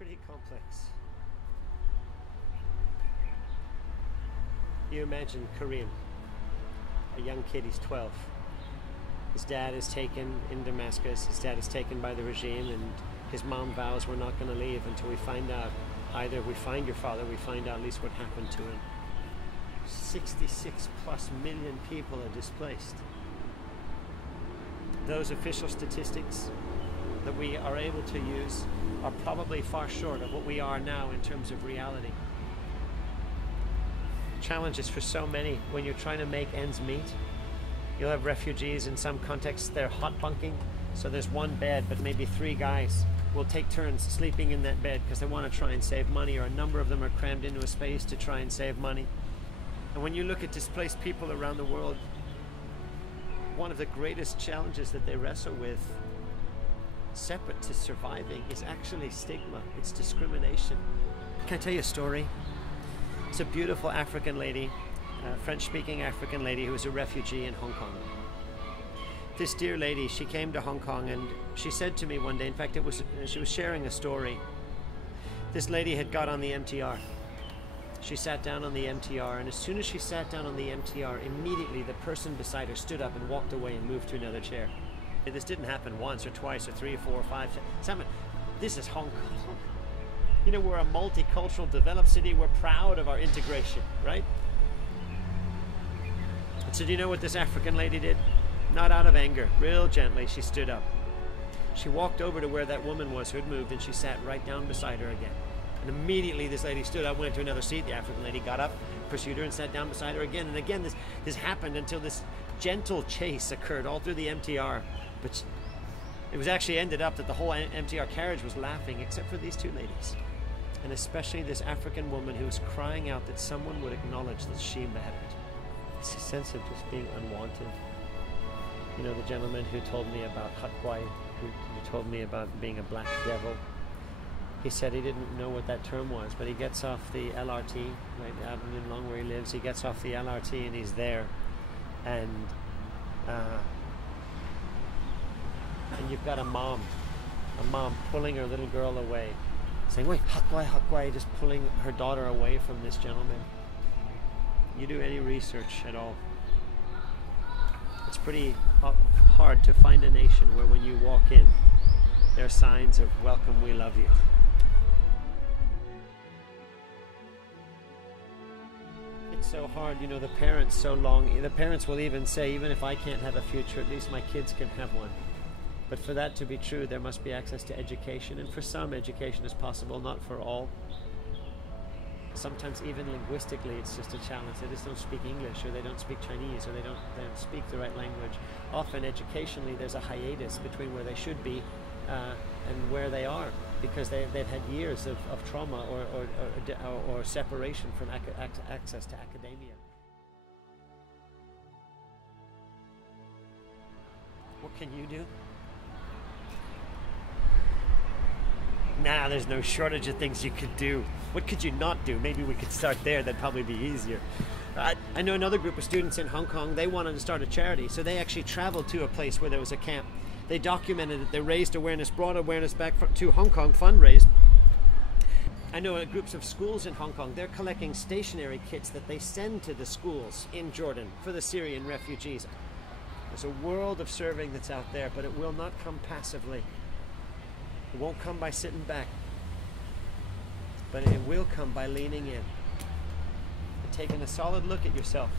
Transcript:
pretty complex. You imagine Kareem, a young kid, he's 12. His dad is taken in Damascus, his dad is taken by the regime, and his mom vows we're not going to leave until we find out, either we find your father, we find out at least what happened to him. 66+ million people are displaced. Those official statistics that we are able to use are probably far short of what we are now in terms of reality. Challenges for so many when you're trying to make ends meet. You'll have refugees in some contexts, they're hot bunking, so there's one bed but maybe 3 guys will take turns sleeping in that bed because they want to try and save money, or a number of them are crammed into a space to try and save money. And when you look at displaced people around the world, one of the greatest challenges that they wrestle with, separate to surviving, is actually stigma. It's discrimination. Can I tell you a story? It's a beautiful African lady, a French-speaking African lady who was a refugee in Hong Kong. This dear lady, she came to Hong Kong and she said to me one day, in fact she was sharing a story. This lady had got on the MTR. She sat down on the MTR, and as soon as she sat down on the MTR, immediately the person beside her stood up and walked away and moved to another chair. This didn't happen once or twice or 3 or 4 or 5. This is Hong Kong. You know, we're a multicultural, developed city. We're proud of our integration, right? And so do you know what this African lady did? Not out of anger, real gently, she stood up. She walked over to where that woman was who had moved, and she sat right down beside her again. And immediately this lady stood up, went to another seat. The African lady got up, pursued her, and sat down beside her again. And again, this happened until this gentle chase occurred all through the MTR. But it was actually ended up that the whole MTR carriage was laughing, except for these 2 ladies. And especially this African woman who was crying out that someone would acknowledge that she mattered. It's a sense of just being unwanted. You know, the gentleman who told me about Hakwai, who told me about being a black devil, he said he didn't know what that term was, but he gets off the LRT, right, Avenue Long where he lives, he gets off the LRT and he's there, and you've got a mom pulling her little girl away, saying, wait, Hakwai, Hakwai, just pulling her daughter away from this gentleman. You do any research at all, it's pretty hard to find a nation where when you walk in, there are signs of welcome, we love you. It's so hard, you know, the parents will even say, even if I can't have a future, at least my kids can have one. But for that to be true, there must be access to education, and for some, education is possible, not for all. Sometimes even linguistically, it's just a challenge. They just don't speak English, or they don't speak Chinese, or they don't speak the right language. Often educationally, there's a hiatus between where they should be and where they are, because they've had years of trauma or separation from access to academia. What can you do? Nah, there's no shortage of things you could do. What could you not do? Maybe we could start there. That'd probably be easier. I know another group of students in Hong Kong, they wanted to start a charity, so they actually traveled to a place where there was a camp. They documented it, they raised awareness, brought awareness back to Hong Kong, fundraised. I know groups of schools in Hong Kong, they're collecting stationery kits that they send to the schools in Jordan for the Syrian refugees. There's a world of serving that's out there, but it will not come passively. It won't come by sitting back, but it will come by leaning in and taking a solid look at yourself.